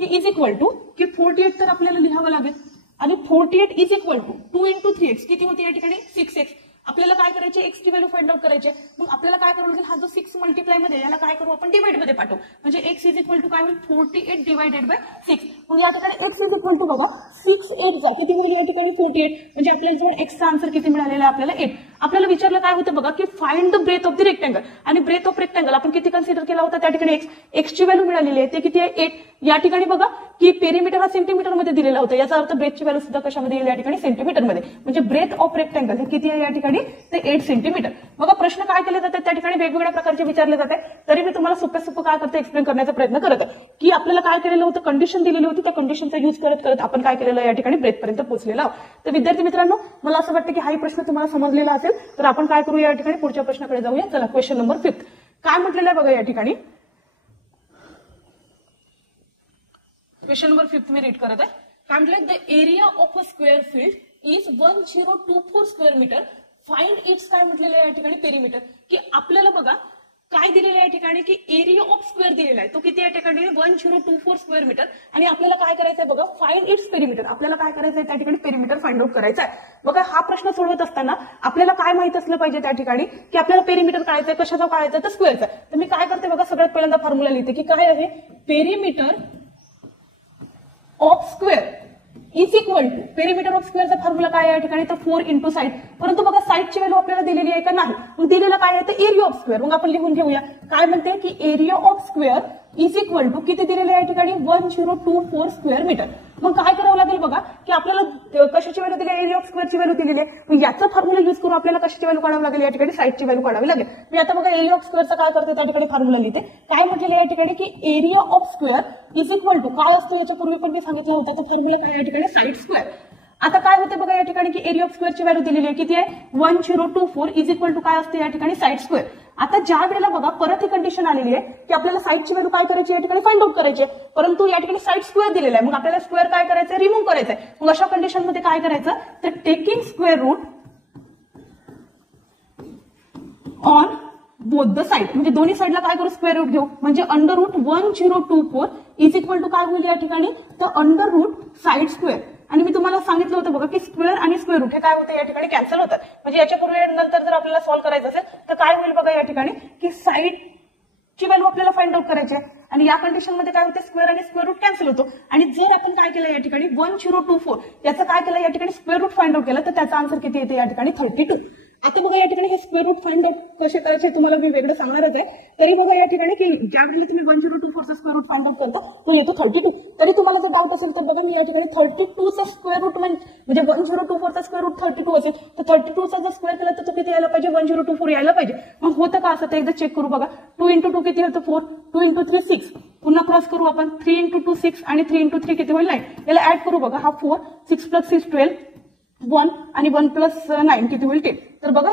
की इज इक्वल टू की 48 तर आपल्याला लिहावं लागेल आणि 48 इज इक्वल टू 2 × 3x किती होते या ठिकाणी 6x. आपल्याला काय करायचे एक्स ची व्हॅल्यू फाइंड आउट करायची. मग आपल्याला काय करावं लागेल हा जो 6 मल्टिप्लाय मध्ये याला काय करू आपण डिवाइड मध्ये पाठवू. म्हणजे x इज इक्वल टू काय होईल 48 डिवाइडेड बाय 6. मग या ठिकाणी x इज इक्वल टू बघा 6 8 जा किती होईल या ठिकाणी 48. म्हणजे आपल्याला जर x चा आन्सर किती मिळालेला आहे आपल्याला 8. आपल्याला विचारलं काय होतं बघा की find the breadth of the rectangle. आणि ब्रेथ ऑफ रेक्टँगल आपण किती कन्सिडर केला होता त्या ठिकाणी x ची व्हॅल्यू मिळालेली आहे ते किती आहे 8. या ठिकाणी बघा की पेरीमीटर हा सेंटीमीटर मध्ये दिलेला होता. याचा अर्थ ब्रेथची व्हॅल्यू सुद्धा कशामध्ये येईल या ठिकाणी सेंटीमीटर मध्ये. म्हणजे ब्रेथ ऑफ रेक्टँगल हे किती आहे या ठिकाणी ते 8 सेंटीमीटर. बघा प्रश्न काय केले जातात त्या ठिकाणी वेगवेगळ्या प्रकारचे विचारले जाते. तरी मी तुम्हाला सोप्या काय करते एक्सप्लेन करण्याचा प्रयत्न करत आहे की आपल्याला काय केलेलं होतं कंडिशन दिलेली होती त्या कंडिशनचा यूज करत करत आपण काय केलेलं या ठिकाणी ब्रेथ पर्यंत पोहोचलेला आहोत. तर विद्यार्थी मित्रांनो मला असं वाटतं की हाही प्रश्न तुम्हाला समजलेला असेल. तर आपण काय करूया या ठिकाणी पुढच्या प्रश्नाकडे जाऊया. चला क्वेश्चन नंबर 5 काय म्हटलेलं आहे बघा या ठिकाणी. क्वेश्चन नंबर 5 मी रीड करत आहे. काय म्हटलंय the area of a square field is 1024 square metre. Find its काय म्हटलेलं आहे या ठिकाणी पेरीमीटर. की आपल्याला बघा काय दिलेलं आहे या ठिकाणी की एरिया ऑफ स्क्वेअर दिलेला आहे तो किती या ठिकाणी 1024 स्क्वेअर मीटर. आणि आपल्याला काय करायचं आहे बघा फाइंड इट्स पेरीमीटर. आपल्याला काय करायचं आहे त्या ठिकाणी पेरीमीटर फाइंड आउट करायचं आहे. बघा हा प्रश्न सोडवत असताना आपल्याला काय माहित असलं पाहिजे त्या ठिकाणी की आपल्याला पेरीमीटर काढायचंय कशाचा काढायचं तर स्क्वेअरचा. तर मी काय करते बघा सगळ्यात पहिल्यांदा फॉर्म्युला लिहिते की काय आहे perimeter of square is equal to perimeter of स्क्वेअरचा फॉर्म्युला काय आहे या ठिकाणी तर 4 × साईड. परंतु बघा साईडची व्हॅल्यू आपल्याला दिलेली आहे का नाही. मग दिलेलं काय आहे तर एरिया ऑफ स्क्वेअर. मग आपण लिहून घेऊया काय म्हणते की area of square is equal to किती दिलेलं आहे या ठिकाणी 1024 स्क्वेअर मीटर. मग काय करावं लागेल बघा की आपल्याला कशाची व्हॅल्यू दिली आहे एरिया ऑफ स्क्वेअरची व्हॅल्यू दिलेली आहे. मग याचा फॉर्म्युला यूज करून आपल्याला कशाची व्हॅल्यू काढावी लागेल या ठिकाणी साईडची व्हॅल्यू काढावी लागेल. मी आता बघा एरिया ऑफ स्क्वेअरचा काय करते त्या ठिकाणी फॉर्म्युला लिहिते. काय म्हटलेलं आहे या ठिकाणी की area of square is equal to काय असतो याच्या पूर्वी पण मी सांगितलं होतं तर फॉर्म्युला काय या ठिकाणी साईड स्क्वेअर. आता काय होते बघा या ठिकाणी की एरिया ऑफ स्क्वेअरची व्हॅल्यू दिलेली आहे किती आहे 1024 इज इक्वल टू काय असते या ठिकाणी साईड स्क्वेअर. आता ज्या वेळेला बघा परत ही कंडिशन आलेली आहे की आपल्याला साईडची व्हॅल्यू काय करायची या ठिकाणी फाइंड आउट करायची आहे. परंतु या ठिकाणी साईड स्क्वेअर दिलेला आहे. मग आपल्याला स्क्वेअर काय करायचं रिमूव्ह करायचं आहे. मग अशा कंडिशन मध्ये काय करायचं तर taking square root on both the side. म्हणजे दोन्ही साईडला काय करू स्क्वेअर रूट घेऊ. म्हणजे √1024 इज इक्वल टू काय होईल या ठिकाणी तर √ साईड स्क्वेअर. आणि मी तुम्हाला सांगितलं होतं बघा की स्क्वेअर आणि स्क्वेअर रूट हे काय होतं या ठिकाणी कॅन्सल होतात. म्हणजे याच्या पूर्वी नंतर जर आपल्याला सॉल्व्ह करायचं असेल तर काय होईल बघा या ठिकाणी की साईडची व्हॅल्यू आपल्याला फाइंड आउट करायची आहे. आणि या कंडिशन मध्ये काय होते स्क्वेअर आणि स्क्वेअर रूट कॅन्सल होतो. आणि जर आपण काय केलं या ठिकाणी 1024 याचं काय केलं या ठिकाणी स्क्वेअर रूट फाइंड आउट केलं तर त्याचा आन्सर किती येते या ठिकाणी 32. आता बघा या ठिकाणी हे स्क्वेअर रूट फाइंड आउट कसे करायचे तुम्हाला मी वेगळं सांगणारच आहे. तरी बघा या ठिकाणी की ज्या वेळेला तुम्ही 1024 चा स्क्वेअर रूट फाइंड आउट करता तो येतो 32. तरी तुम्हाला जर डाऊट असेल तर बघा मी या ठिकाणी 32 चा स्क्वेअर रूट म्हणजे 1024 चा स्क्वेअर रूट 32 असेल तर 32 चा जर स्क्वेअर केला तर तो किती यायला पाहिजे 1024 यायला पाहिजे. मग होतं का असं ते एकदा चेक करू बघा. 2 × 2 किती होतं 4, 2 × 3 6. पुन्हा क्रॉस करू आपण 3 × 2 6 आणि 3 × 3 किती होईल 9. याला ऍड करू बघा. हा 4, 6 + 6 12, 1 आणि 1 + 9 किती होईल 10. तर बघा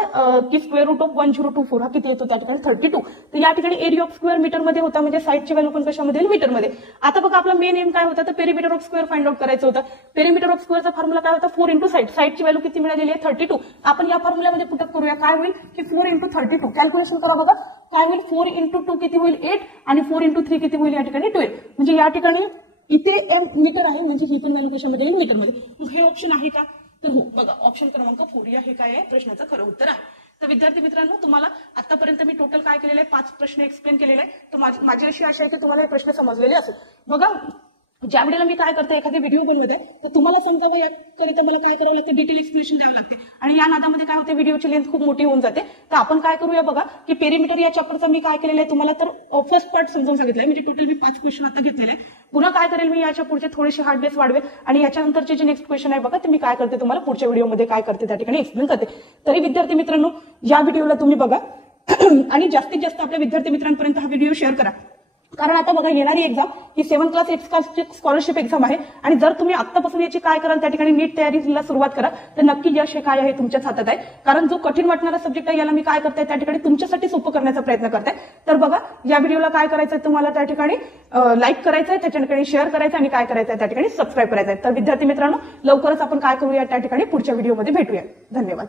की स्क्वेअर रूट ऑफ 1024 हा किती येतो त्या ठिकाणी 32. तर या ठिकाणी एरिया ऑफ स्क्वेअर मीटर मध्ये होता म्हणजे साईडची व्हॅल्यू पण कशामध्ये येईल मीटरमध्ये. आता बघा आपला मेन एम काय होता तर perimeter of square find out करायचं होतं. पेरिमीटर ऑफ स्क्वेअरचा फॉर्म्युला काय होता 4 × साईड. साईडची व्हॅल्यू किती मिळालेली आहे 32. आपण या फॉर्म्युल्यामध्ये पुटअप करूया. काय होईल की 4 × 32 कॅल्क्युलेशन करा बघा. काय होईल 4 × 2 किती होईल 8 आणि 4 × 3 किती होईल या ठिकाणी 12. म्हणजे या ठिकाणी इथे एम मीटर आहे म्हणजे ही पण व्हॅल्यू कशामध्ये येईल मीटरमध्ये. मग हे ऑप्शन आहे का तर हो बघा ऑप्शन क्रमांक 4 या हे काय आहे प्रश्नाचं खरं उत्तर आहे. तर विद्यार्थी मित्रांनो तुम्हाला आतापर्यंत मी टोटल काय केलेलं आहे 5 प्रश्न एक्सप्लेन केलेले आहे. तर माझी अशी आशा आहे की तुम्हाला हे प्रश्न समजलेले असेल. बघा ज्या वेळेला मी काय करते एखादी व्हिडिओ बनवत आहे तर तुम्हाला समजावं याकरिता मला काय करावं लागतं डिटेल एक्सप्लेनेशन द्यावं लागते आणि या नादामध्ये काय होते व्हिडिओची लेंथ खूप मोठी होऊन जाते. तर आपण काय करूया बघा की पेरिमीटर या चॅप्टरचा मी काय केलेलं आहे तुम्हाला तर फर्स्ट पार्ट समजावून सांगितलंय म्हणजे टोटल मी 5 क्वेश्चन आता घेतलेले आहे. पुन्हा काय करेल मी याच्या पुढचे थोडेसे हार्ड बेस वाढवेल आणि याच्यानंतरचे जे नेक्स्ट क्वेश्चन आहे बघा ते मी काय करते तुम्हाला पुढच्या व्हिडिओमध्ये काय करते त्या ठिकाणी एक्सप्लेन करते. तरी विद्यार्थी मित्रांनो या व्हिडिओला तुम्ही बघा आणि जास्तीत जास्त आपल्या विद्यार्थी मित्रांपर्यंत हा व्हिडिओ शेअर करा. कारण आता बघा येणारी एक्झाम ही 7th क्लास 8th क्लासची स्कॉलरशिप एक्झाम आहे आणि जर तुम्ही आत्तापासून याची काय कराल त्या ठिकाणी नीट तयारीला सुरुवात करा तर नक्की यश हे काय आहे तुमच्याच हातात आहे. कारण जो कठीण वाटणारा सब्जेक्ट आहे याला मी काय करताय त्या ठिकाणी तुमच्यासाठी सोपं करण्याचा प्रयत्न करताय. तर बघा या व्हिडिओला काय करायचंय तुम्हाला त्या ठिकाणी लाईक करायचंय त्याच्या ठिकाणी शेअर करायचं आणि काय करायचंय त्या ठिकाणी सबस्क्राईब करायचंय. तर विद्यार्थी मित्रांनो लवकरच आपण काय करूया त्या ठिकाणी पुढच्या व्हिडिओमध्ये भेटूया. धन्यवाद.